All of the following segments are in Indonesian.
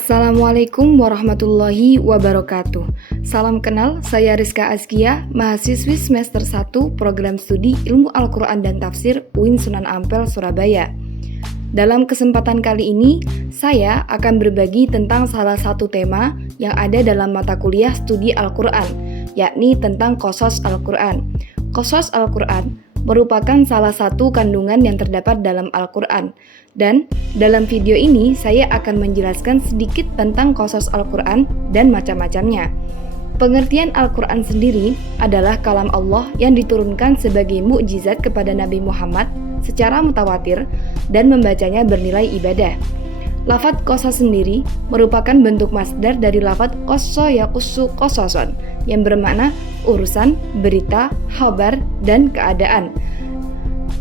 Assalamualaikum warahmatullahi wabarakatuh. Salam kenal, saya Rizka Azkia, mahasiswi semester 1 Program Studi Ilmu Al-Quran dan Tafsir UIN Sunan Ampel, Surabaya. Dalam kesempatan kali ini, saya akan berbagi tentang salah satu tema yang ada dalam mata kuliah studi Al-Quran, yakni tentang Qasas Al-Quran. Qasas Al-Quran merupakan salah satu kandungan yang terdapat dalam Al-Quran. Dan dalam video ini saya akan menjelaskan sedikit tentang Qasas Al-Quran dan macam-macamnya. Pengertian Al-Quran sendiri adalah kalam Allah yang diturunkan sebagai mukjizat kepada Nabi Muhammad secara mutawatir dan membacanya bernilai ibadah. Lafadz qasas sendiri merupakan bentuk masdar dari lafadz qassa yaqussu qasason yang bermakna urusan, berita, khabar, dan keadaan.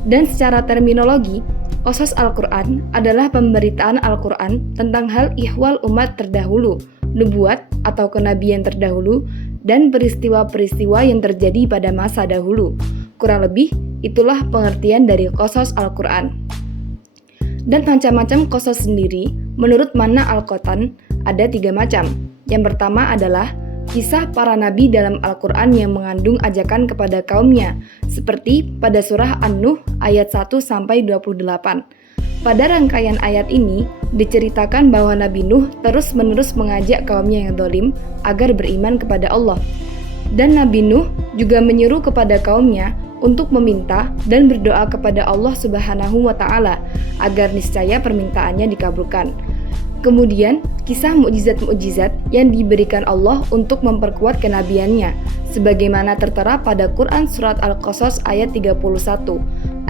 Dan secara terminologi, Qasas Al-Quran adalah pemberitaan Al-Quran tentang hal ihwal umat terdahulu, nubuat atau kenabian terdahulu, dan peristiwa-peristiwa yang terjadi pada masa dahulu. Kurang lebih, itulah pengertian dari Qasas Al-Quran. Dan macam-macam qasas sendiri, menurut Mana Al-Qatan, ada 3 macam. Yang pertama adalah kisah para nabi dalam Al-Quran yang mengandung ajakan kepada kaumnya, seperti pada surah An-Nuh ayat 1-28. Pada rangkaian ayat ini, diceritakan bahwa Nabi Nuh terus-menerus mengajak kaumnya yang zalim agar beriman kepada Allah. Dan Nabi Nuh juga menyeru kepada kaumnya untuk meminta dan berdoa kepada Allah Subhanahu wa Ta'ala agar niscaya permintaannya dikabulkan. Kemudian, kisah mukjizat-mukjizat yang diberikan Allah untuk memperkuat kenabiannya, sebagaimana tertera pada Quran Surat Al-Qasas ayat 31.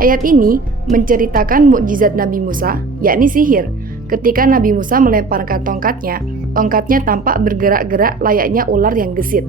Ayat ini menceritakan mukjizat Nabi Musa, yakni sihir. Ketika Nabi Musa melemparkan tongkatnya tampak bergerak-gerak layaknya ular yang gesit.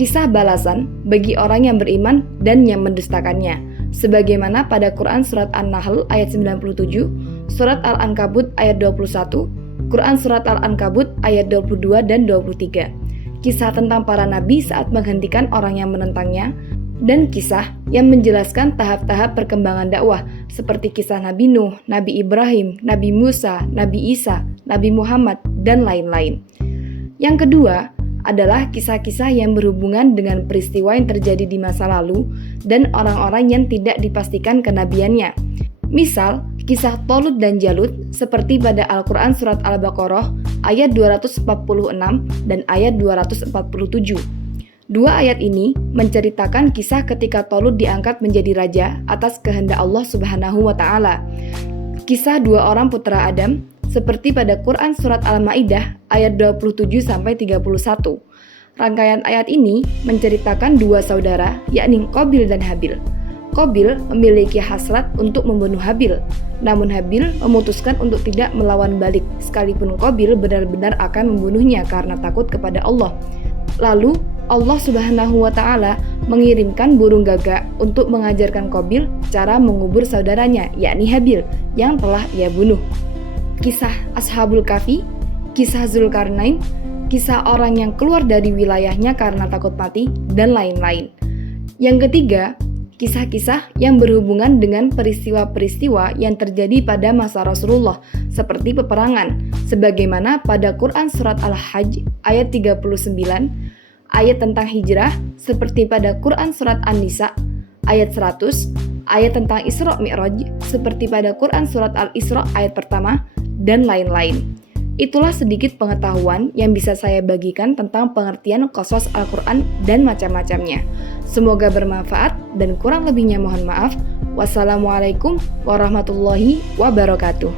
Kisah balasan bagi orang yang beriman dan yang mendustakannya, sebagaimana pada Quran Surat An-Nahl ayat 97, Surat Al-Ankabut ayat 21, Quran Surat Al-Ankabut ayat 22 dan 23. Kisah tentang para nabi saat menghentikan orang yang menentangnya, dan kisah yang menjelaskan tahap-tahap perkembangan dakwah seperti kisah Nabi Nuh, Nabi Ibrahim, Nabi Musa, Nabi Isa, Nabi Muhammad, dan lain-lain. Yang kedua adalah kisah-kisah yang berhubungan dengan peristiwa yang terjadi di masa lalu dan orang-orang yang tidak dipastikan kenabiannya. Misal, kisah Talut dan Jalut seperti pada Al-Quran Surat Al-Baqarah ayat 246 dan ayat 247. Dua ayat ini menceritakan kisah ketika Talut diangkat menjadi raja atas kehendak Allah Subhanahu wa Ta'ala. Kisah 2 orang putra Adam seperti pada Quran Surat Al-Ma'idah ayat 27-31. Rangkaian ayat ini menceritakan 2 saudara, yakni Qabil dan Habil. Qabil memiliki hasrat untuk membunuh Habil, namun Habil memutuskan untuk tidak melawan balik, sekalipun Qabil benar-benar akan membunuhnya karena takut kepada Allah. Lalu Allah Subhanahu wa Ta'ala mengirimkan burung gagak untuk mengajarkan Qabil cara mengubur saudaranya, yakni Habil, yang telah ia bunuh. Kisah Ashabul Kahfi, kisah Zulkarnain, kisah orang yang keluar dari wilayahnya karena takut mati, dan lain-lain. Yang ketiga, kisah-kisah yang berhubungan dengan peristiwa-peristiwa yang terjadi pada masa Rasulullah, seperti peperangan, sebagaimana pada Quran Surat Al-Hajj ayat 39, ayat tentang hijrah, seperti pada Quran Surat An-Nisa ayat 100, ayat tentang Isra Mi'raj, seperti pada Quran Surat Al-Isra ayat pertama, dan lain-lain. Itulah sedikit pengetahuan yang bisa saya bagikan tentang pengertian Qasas Al-Quran dan macam-macamnya. Semoga bermanfaat dan kurang lebihnya mohon maaf. Wassalamualaikum warahmatullahi wabarakatuh.